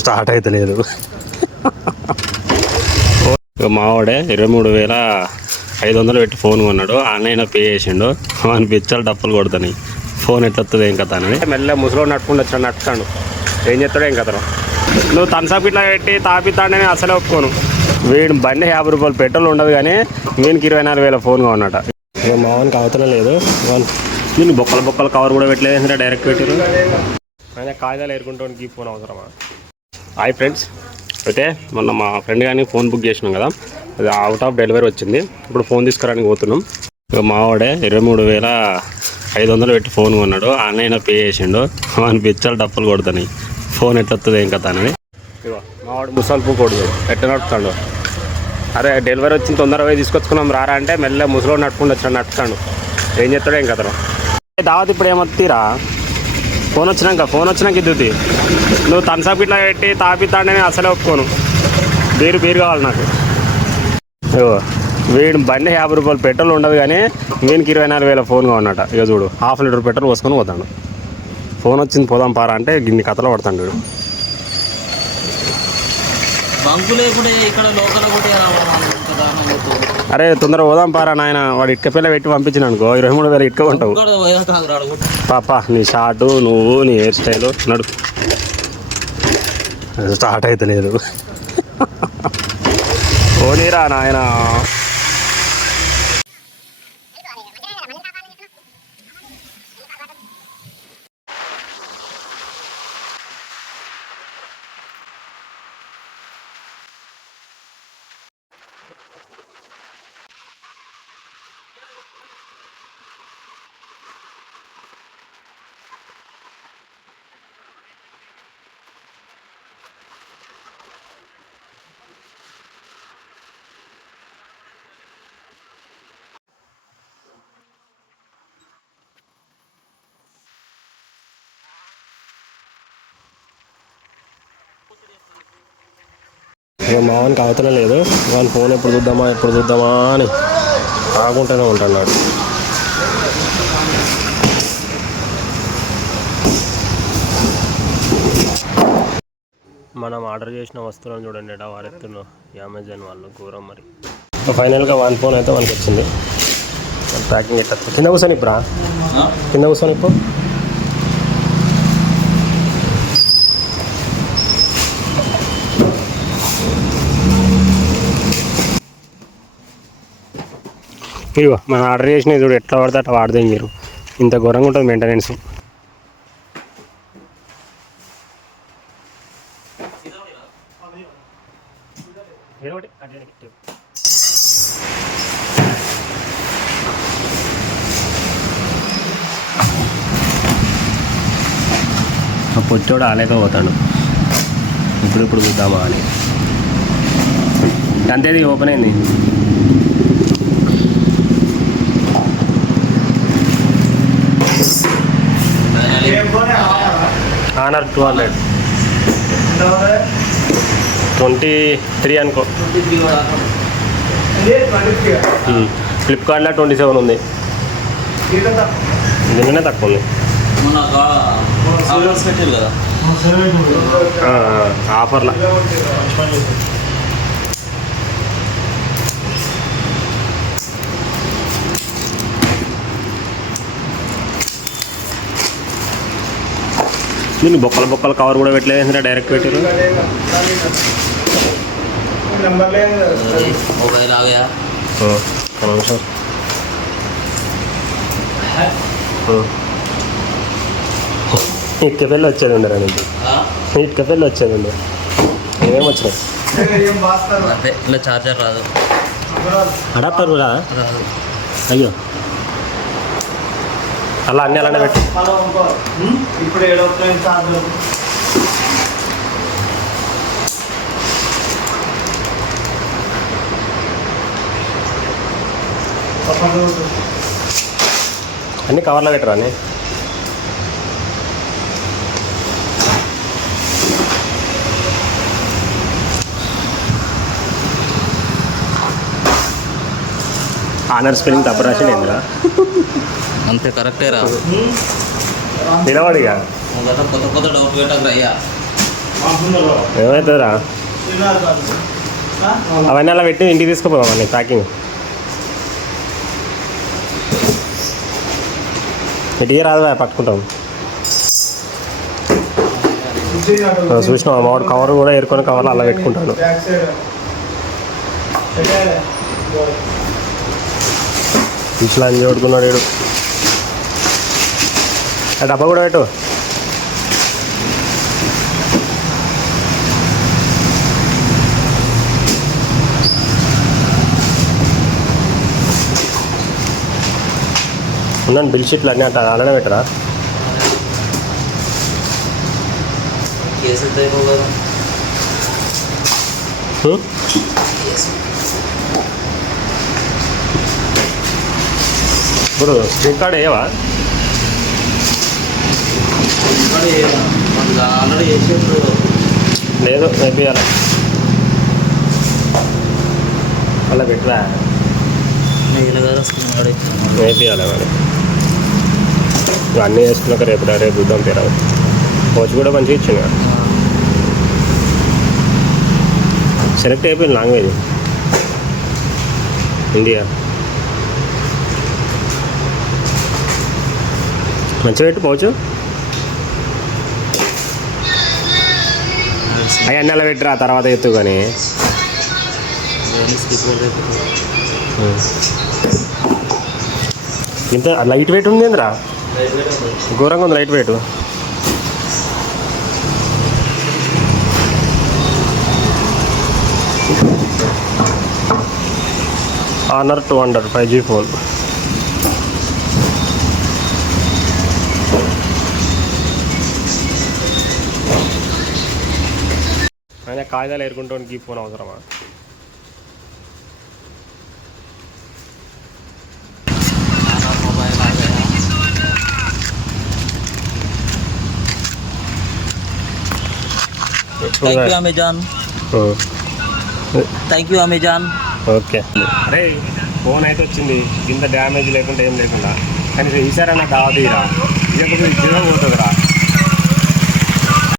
Start అయితే లేదు. మావాడే ఇరవై మూడు వేల ఐదు వందలు పెట్టి ఫోన్ కొన్నాడు. ఆన్లైన్లో పే చేసిండు. వాని పిచ్చలు డప్పులు కొడుతున్నాయి ఫోన్ ఎట్లా వస్తుంది ఏం కథ అని. మెల్ల ముసలో నట్టుకుంటూ వచ్చాడు నట్టుతాడు ఏం చెప్తాడు ఏం కథ నువ్వు తనసాపు ఇట్లా పెట్టి తాపిస్తాడని అసలే ఒప్పుకోను. వీడు బండి యాభై రూపాయలు పెట్రోల్ ఉండదు కానీ వీనికి ఇరవై నాలుగు వేల ఫోన్ కొన్నట ఇక మావానికి అవతల లేదు. దీన్ని బొక్కల బొక్కల కవర్ కూడా పెట్టలేదు డైరెక్ట్ పెట్టారు ఆయన కాగితాలు ఏరుకుంటానికి ఫోన్ అవసరమా? హాయ్ ఫ్రెండ్స్ అయితే మొన్న మా ఫ్రెండ్ కానీ ఫోన్ బుక్ చేసినాం కదా. అది అవుట్ ఆఫ్ డెలివరీ వచ్చింది. ఇప్పుడు ఫోన్ తీసుకురానికి పోతున్నాం. ఇక మావాడే ఇరవై మూడు వేల ఐదు వందలు పెట్టి ఫోన్ కొన్నాడు. ఆన్లైన్లో పే చేసిండు. అని పిచ్చాలు డప్పులు కొడుతున్నాయి. ఫోన్ ఎట్లొస్తుంది ఏం కథ అని. ఇగో మావాడు ముసలి పూ కొడుతాడు ఎట్ట నడుపుతాడు. అరే డెలివరీ వచ్చిన తొందరగా పోయి తీసుకొచ్చుకున్నాం రారా అంటే మెల్ల ముసలో నడుపుకుంటూ వచ్చాడు నడుపుతాడు. ఏం చెప్తాడు ఏం కథను దావత్ ఇప్పుడు ఏమొత్తిరా? ఫోన్ వచ్చినాక ఫోన్ వచ్చినాక ఇద్దుతి నువ్వు తనసాపు ఇట్లా పెట్టి తాపిస్తాడని అసలే ఒప్పుకోను. బీరు బీరు కావాలి నాకు. ఇగో వీడు బండి యాభై రూపాయలు పెట్రోల్ ఉండదు కానీ వీనికి ఇరవై నాలుగు వేల ఫోన్ కావాలన్నట. ఇక చూడు హాఫ్ లీటర్ పెట్రోల్ పోసుకొని పోతాడు. ఫోన్ వచ్చింది పోదాం పారా అంటే గిన్ని కథలో పడతాడు వీడు. బంకు లేకుంటే ఇక్కడ లోకల్ కూడా అరే తొందరగా పోదాం పారా నాయన. వాడు ఇటుక పిల్ల పెట్టి పంపించిన అనుకో. ఇరవై మూడు వేల ఇటుక ఉంటావు పాప నీ షార్టు నువ్వు నీ హెయిర్ స్టైల్ నడు. స్టార్ట్ అయితే లేదు పోనీరా నాయన. ఇక మావానికి అవతల లేదు. వాని ఫోన్ ఎప్పుడు చూద్దామా ఎప్పుడు చూద్దామా అని ఆగుంటూనే ఉంటున్నాడు. మనం ఆర్డర్ చేసిన వస్తువులను చూడండి ఎడా వారెత్తున్నారు ఈ అమెజాన్ వాళ్ళు ఘోరం మరి. ఫైనల్గా వన్ ఫోన్ అయితే మనకి వచ్చింది. ప్యాకింగ్ ఎట్లా? కింద కూర్చొని ఇప్పుడా కింద కూర్చొని ఇప్పుడు ఇదిగో మనం ఆర్డర్ చేసిన చూడు ఎట్లా పడితే అట్లా వాడదే మీరు. ఇంత ఘోరంగా ఉంటుంది మెయింటెనెన్స్ ఆ పొచ్చోడు ఆలేకపోతాడు ఇప్పుడు ఇప్పుడు చూద్దామా అని. అంతేది ఓపెన్ అయింది. Honor two hundred twenty three అనుకో ఫ్లిప్కార్ట్లో ట్వంటీ సెవెన్ ఉంది నిన్ననే తక్కువ ఉంది ఆఫర్లో ఆఫర్లా దీన్ని బొక్కల బొక్కల కవర్ కూడా పెట్టలేదు డైరెక్ట్ పెట్టారు మొబైల్ ఆగయా సార్ ఇటుక పిల్ల వచ్చేది ఉండరా నీకు. ఇటుక పిల్ల వచ్చేది ఉండరు ఏమేమి వచ్చినాయి? ఇట్లా చార్జర్ రాదు. అడాప్టర్ కూడా? రాదు. అయ్యో. అలా అన్ని అలానే పెట్టి. ఇప్పుడు చార్జర్ అన్ని కవర్లో పెట్టరా ఆనర్ స్పెల్లింగ్ తప్పు రాసిండు ఏందిరా? అంతే కరెక్టే రా. నిలబడిగా. కొత్త కొత్త డౌట్ అయ్యా. ఏమవుతుందిరా? అవన్నీ అలా పెట్టి ఇంటికి తీసుకుపోదాం ప్యాకింగ్ ఇటుకే రాదు పట్టుకుంటాం. చూసిన మామిడి కవర్ కూడా ఏరుకొని కవర్లో అలా పెట్టుకుంటాను. ఇట్లా అన్ని కొడుకున్నాడు వీడు. ఆ డబ్బా కూడా పెట్టు. ఉన్నాను బిల్ షీట్లు అన్నీ అట్లా అలానే పెట్టరా? కేసు ఇప్పుడు స్క్రీన్ కార్డ్ ఏవా లేదు వేపియాలి అలా పెట్టరా మిగిలిన వేపియాలి మరి? అన్నీ వేసుకున్నాక రేపు రేపు చూద్దాం తీరా. కోచ్ కూడా మంచిగా ఇచ్చింది సెలెక్ట్ అయిపోయింది లాంగ్వేజ్. ఇండియా. మంచిగా పెట్టి పోవచ్చు. అన్నీ అలా పెట్టిరా తర్వాత ఎత్తు కానీ. స్కిప్ ఇంత లైట్ వెయిట్ ఉంది ఏంద్రా? ఘోరంగా ఉంది light weight. Honor two hundred five G phone. అదే కాగితాలు ఎరుకుంటానికి గీ ఫోన్ అవసరమా? Thank you Amazon thank you Amazon okay. అరే ఫోన్ అయితే వచ్చింది. ఇంత డ్యామేజ్ లేకుండా ఏం లేకుండా. కానీ ఈసారి అన్న దావదీరా ఇక జీవం పోతుందిరా.